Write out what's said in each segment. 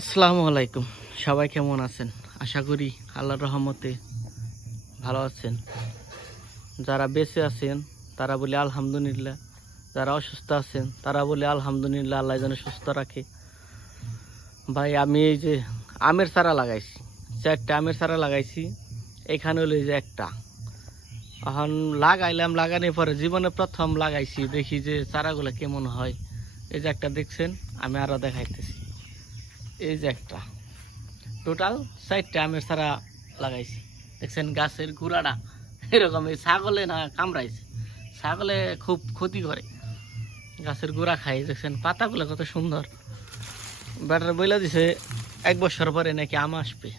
আসসালামু আলাইকুম। সবাই কেমন আছেন? আশা করি আল্লাহর রহমতে ভালো আছেন। যারা বেঁচে আছেন, তারা বলে আলহামদুলিল্লাহ। যারা অসুস্থ আছেন, তারা বলে আলহামদুলিল্লাহ, আল্লাহ যেন সুস্থ রাখে। ভাই, আমি এই যে আমের চারা লাগাইছি, চারটা আমের চারা লাগাইছি, এখানে হলো যে একটা। এখন লাগাইলাম, লাগানোর পরে জীবনে প্রথম লাগাইছি, দেখি যে চারাগুলো কেমন হয়। এই যে একটা দেখছেন, আমি আরও দেখাইতেছি। এই যে একটা। টোটাল চারটে আমের চারা লাগাইছি। দেখছেন গাছের গুড়াটা এরকম এই ছাগলে না কামড়াইছে। ছাগলে খুব ক্ষতি করে। গাছের গুড়া খাই, দেখছেন পাতাগুলো কত সুন্দর। ব্যাটার বইলা দিছে, এক বছর পরে নাকি আম আসবে।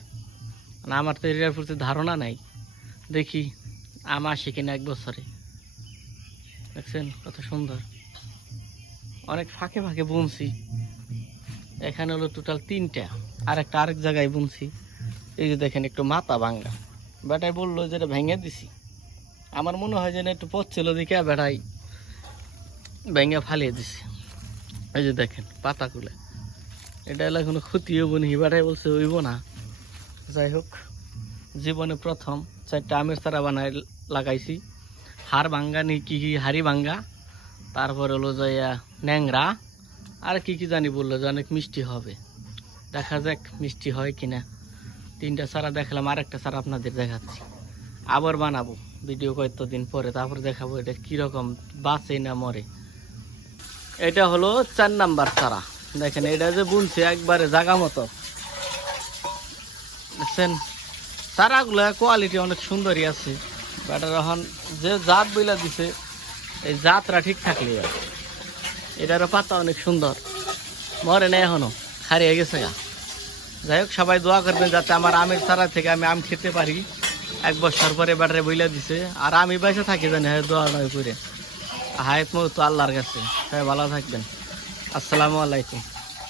মানে আমার তো এরিয়ার প্রতি ধারণা নাই। দেখি আম আসে কিনা এক বছরে। দেখছেন কত সুন্দর। অনেক ফাঁকে ফাঁকে বুনছি। এখানে হলো টোটাল তিনটা। আর একটা আরেক জায়গায় বুনছি। এই যে দেখেন একটু মাথা ভাঙ্গা। বেটাই বলল যে এটা ভেঙে দিছি। আমার মনে হয় যে না একটু পচছিল দিকে বেটাই ভেঙে ফালিয়ে দিছি। এই যে দেখেন পাতাগুলো। এটা হলো কোনো ক্ষতি হইব নি বেটাই বলছে হইব না। যাই হোক জীবনে প্রথম চারটা আমের চারা বানাই লাগাইছি। হাড় ভাঙ্গা নি কি হাড়ি ভাঙ্গা? তারপর হলো যে আহ, ন্যাংরা। আর কি কি জানি বলল যে অনেক মিষ্টি হবে। দেখা যাক মিষ্টি হয় কিনা। তিনটা সারা দেখলাম আর একটা সারা আপনাদের দেখাচ্ছি। আবার বানাবো ভিডিও কয়েকদিন পরে, তারপর দেখাবো এটা কীরকম বাঁচে না মরে। এটা হলো চার নাম্বার চারা। দেখেন, এটা যে বুনছে একবারে জাগা মতো। দেখছেন? চারাগুলো কোয়ালিটি অনেক সুন্দরই আছে। বাট এখন যে জাত বইলা দিছে, এই জাতরা ঠিক থাকলে আর এটারও পাতা অনেক সুন্দর। মরে না এখনও, হারিয়ে গেছে। গা যাই হোক, সবাই দোয়া করবেন যাতে আমার আমের চারা থেকে আমি আম খেতে পারি। এক বছর পরে ব্যাটারে বইলা দিছে। আর আমি বাইসে থাকি জানি হ্যাঁ দোয়া নয় করে। হায়াত মতো আল্লাহর কাছে। হ্যাঁ ভালো থাকবেন। আসসালামু আলাইকুম।